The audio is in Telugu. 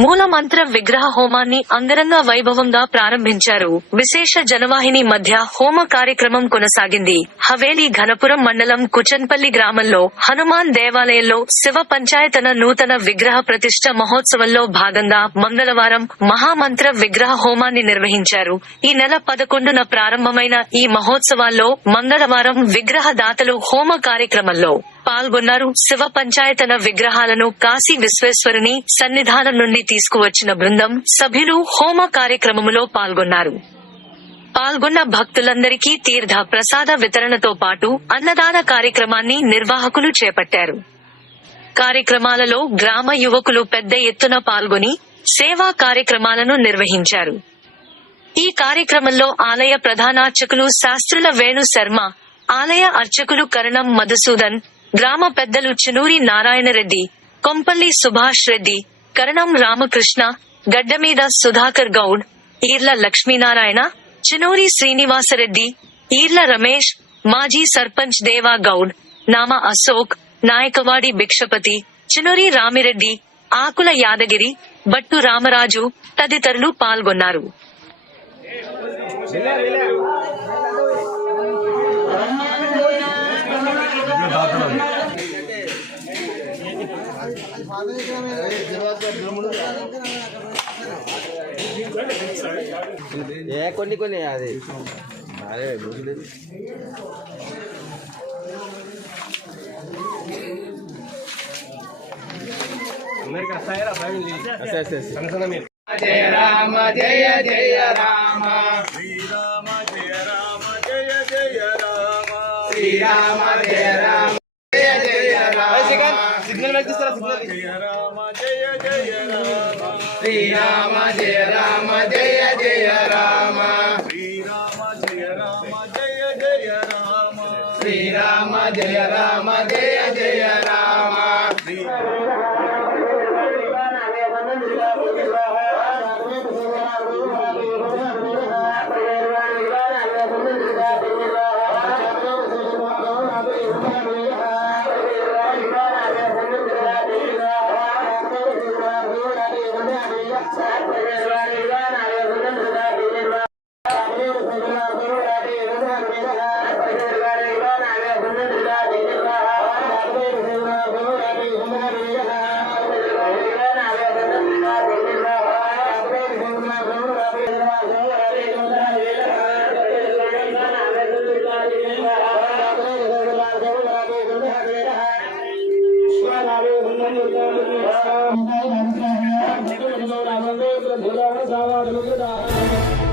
మూల మంత్ర విగ్రహ హోమాన్ని అంగరంగ వైభవంగా ప్రారంభించారు. విశేష జనవాహిని మధ్య హోమ కార్యక్రమం కొనసాగింది. హవేలీ ఘనపురం మండలం కుచన్పల్లి గ్రామంలో హనుమాన్ దేవాలయంలో శివ పంచాయతన నూతన విగ్రహ ప్రతిష్ఠ మహోత్సవంలో భాగంగా మంగళవారం మహామంత్ర విగ్రహ హోమాన్ని నిర్వహించారు. ఈ నెల 11న ప్రారంభమైన ఈ మహోత్సవాల్లో మంగళవారం విగ్రహ దాతలు హోమ కార్యక్రమంలో పాల్గొన్నారు. శివ పంచాయతన విగ్రహాలను కాశీ విశ్వేశ్వరుని సన్నిధానం నుండి తీసుకువచ్చిన బృందం సభ్యులు హోమ కార్యక్రమములో పాల్గొన్నారు. పాల్గొన్న భక్తులందరికీ తీర్థ ప్రసాద వితరణతో పాటు అన్నదాన కార్యక్రమాన్ని నిర్వాహకులు చేపట్టారు. కార్యక్రమాలలో గ్రామ యువకులు పెద్ద ఎత్తున పాల్గొని సేవా కార్యక్రమాలను నిర్వహించారు. ఈ కార్యక్రమంలో ఆలయ ప్రధానార్చకులు శాస్త్రుల వేణు శర్మ, ఆలయ అర్చకులు కరణం మధుసూదన్, గ్రామ పెద్దలు చినూరి నారాయణరెడ్డి, కొంపల్లి సుభాష్ రెడ్డి, కరణం రామకృష్ణ, గడ్డమీద సుధాకర్ గౌడ్, ఈర్ల లక్ష్మీనారాయణ, చినూరి శ్రీనివాసరెడ్డి, ఈర్ల రమేష్, మాజీ సర్పంచ్ దేవా గౌడ్, నామ అశోక్, నాయకవాడి భిక్షపతి, చినూరి రామిరెడ్డి, ఆకుల యాదగిరి, బట్టు రామరాజు తదితరులు పాల్గొన్నారు. కొన్ని అది జయ రామ జయ జయ రామ శ్రీరామ జయ రామ జయ జయ రామ శ్రీరామ జయ రామ జయ జయ రామ సిగ్నల్ జయ రామ జయ జయ రామ శ్రీరామ జయ రామ జయ జయ రామ శ్రీరామ జయ రామ జయ జయ రామ శ్రీరామ జయ రామ జయ జయ రామ Gracias.